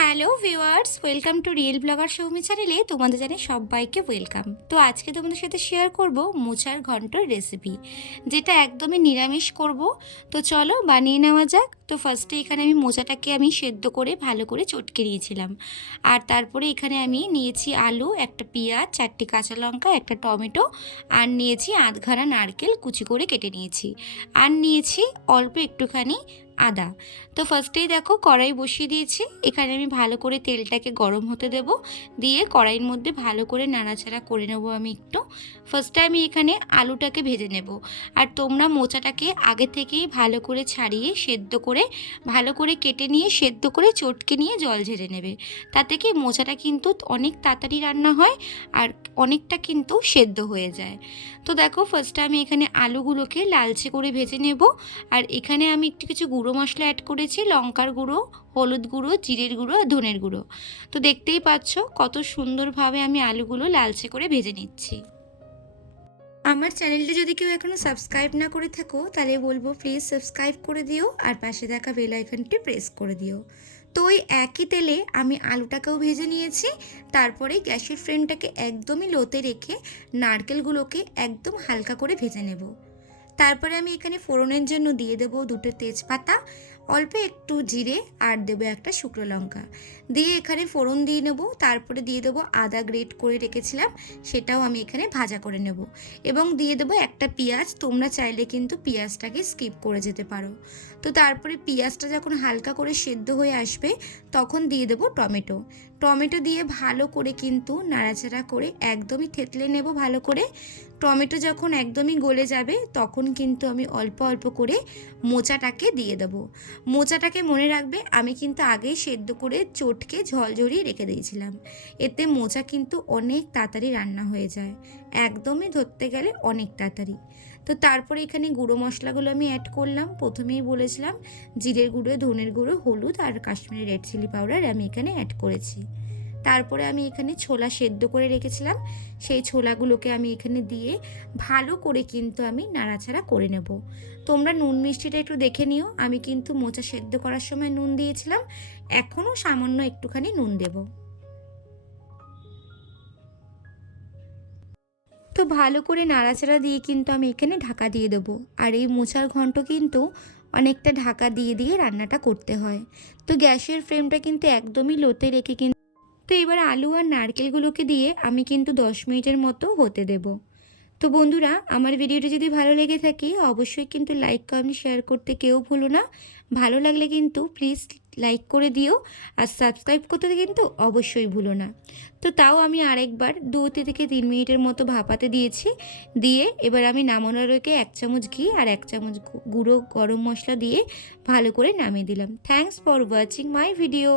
Hello viewers, welcome to real blogger Soumi চ্যানেলে তোমাদের জানাই সবাইকে ওয়েলকাম। তো আজকে তোমাদের সাথে শেয়ার করব মোচার ঘন্টর রেসিপি, যেটা একদমই নিরামিষ করব। তো চলো বানিয়ে নেওয়া যাক। তো ফার্স্টে এখানে আমি মোচাটাকে সেদ্ধ করে ভালো করে চটকে নিয়েছিলাম। আর তারপরে এখানে আমি নিয়েছি আলু, একটা পেঁয়াজ, 4টি কাঁচা লঙ্কা, একটা টমেটো, আর নিয়েছি আধখানা নারকেল কুচি করে কেটে নিয়েছি, আর নিয়েছি অল্প একটুখানি আদা। তো ফার্স্টেই দেখো কড়াই বসিয়ে দিয়েছি। এখানে আমি ভালো করে তেলটাকে গরম হতে দেব, দিয়ে কড়াইয়ের মধ্যে ভালো করে নাড়াচাড়া করে নেব। আমি একটু ফার্স্টে আমি এখানে আলুটাকে ভেজে নেব। আর তোমরা মোচাটাকে আগে থেকেই ভালো করে ছাড়িয়ে সেদ্ধ করে ভালো করে কেটে নিয়ে সেদ্ধ করে চটকে নিয়ে জল ঝেড়ে নেবে। তাতে কি মোচাটা কিন্তু অনেক তাড়াতাড়ি রান্না হয় আর অনেকটা কিন্তু সেদ্ধ হয়ে যায়। তো দেখো ফার্স্টে আমি এখানে আলুগুলোকে লালচে করে ভেজে নেব। আর এখানে আমি একটু কিছু গুঁড়ো মশলা অ্যাড করেছি, লঙ্কার গুঁড়ো, হলুদ গুঁড়ো, জিরের গুঁড়ো, ধনের গুঁড়ো। তো দেখতেই পাচ্ছ কত সুন্দরভাবে আমি আলুগুলো লালচে করে ভেজে নিচ্ছি। আমার চ্যানেলটি যদি কেউ এখনও সাবস্ক্রাইব না করে থাকো তাহলে বলবো প্লিজ সাবস্ক্রাইব করে দিও, আর পাশে থাকা বেল আইকনটি প্রেস করে দিও। তো ওই একই তেলে আমি আলুটাকেও ভেজে নিয়েছি। তারপরে গ্যাসের ফ্লেমটাকে একদমই লোতে রেখে নারকেলগুলোকে একদম হালকা করে ভেজে নেব। তারপরে আমি এখানে ফোড়নের জন্য দিয়ে দেবো 2টো তেজপাতা, অল্প একটু জিরে, আর দেবো একটা শুকনো লঙ্কা দিয়ে এখানে ফোড়ন দিয়ে নেব। তারপরে দিয়ে দেবো আদা গ্রেট করে রেখেছিলাম, সেটাও আমি এখানে ভাজা করে নেব, এবং দিয়ে দেবো একটা পেঁয়াজ। তোমরা চাইলে কিন্তু পেঁয়াজটাকে স্কিপ করে যেতে পারো। তো তারপরে পেঁয়াজটা যখন হালকা করে সেদ্ধ হয়ে আসবে তখন দিয়ে দেবো টমেটো। টমেটো দিয়ে ভালো করে কিন্তু নাড়াচাড়া করে একদমই থেতলে নেব ভালো করে। টমেটো যখন একদমই গলে যাবে তখন কিন্তু আমি অল্প অল্প করে মোচাটাকে দিয়ে দেবো। মোচাটাকে মনে রাখবে আমি কিন্তু আগেই সেদ্ধ করে চটকে ঝল ঝরিয়ে রেখে দিয়েছিলাম। এতে মোচা কিন্তু অনেক তাড়াতাড়ি রান্না হয়ে যায়, একদমই ধরতে গেলে অনেক তাড়াতাড়ি। তো তারপরে এখানে গুঁড়ো মশলাগুলো আমি অ্যাড করলাম। প্রথমেই বলেছিলাম জিরের গুঁড়ো, ধনের গুঁড়ো, হলুদ আর কাশ্মীরি রেড চিলি পাউডার আমি এখানে অ্যাড করেছি। তারপরে আমি এখানে ছোলা সেদ্ধ করে রেখেছিলাম, সেই ছোলাগুলোকে আমি এখানে দিয়ে ভালো করে কিন্তু আমি নাড়াচাড়া করে নেব। তোমরা নুন মিষ্টিটা একটু দেখে নিও, আমি কিন্তু মোচা সেদ্ধ করার সময় নুন দিয়েছিলাম, এখনও সামান্য একটুখানি নুন দেব। তো ভালো করে নাড়াচাড়া দিয়ে কিন্তু আমি এখানে ঢাকা দিয়ে দেবো। আর এই মোচার ঘন্ট কিন্তু অনেকটা ঢাকা দিয়ে দিয়ে রান্নাটা করতে হয়। তো গ্যাসের ফ্লেমটা কিন্তু একদমই লোতে রেখে কিন্তু তো এবার আলু আর নারকেলগুলোকে দিয়ে আমি কিন্তু 10 মিনিটের মতো হতে দেব। তো বন্ধুরা, আমার ভিডিওটি যদি ভালো লেগে থাকে অবশ্যই কিন্তু লাইক, কমেন্ট, শেয়ার করতে কেউ ভুলো না। ভালো লাগলে কিন্তু প্লিজ লাইক করে দিও, আর সাবস্ক্রাইব করতে কিন্তু অবশ্যই ভুলো না। তো তাও আমি আরেকবার 2 থেকে 3 মিনিটের মতো ভাপাতে দিয়েছি। দিয়ে এবার আমি নামানোর আগে 1 চামচ ঘি আর 1 চামচ গুঁড়ো গরম মশলা দিয়ে ভালো করে নামিয়ে দিলাম। Thanks for watching my video.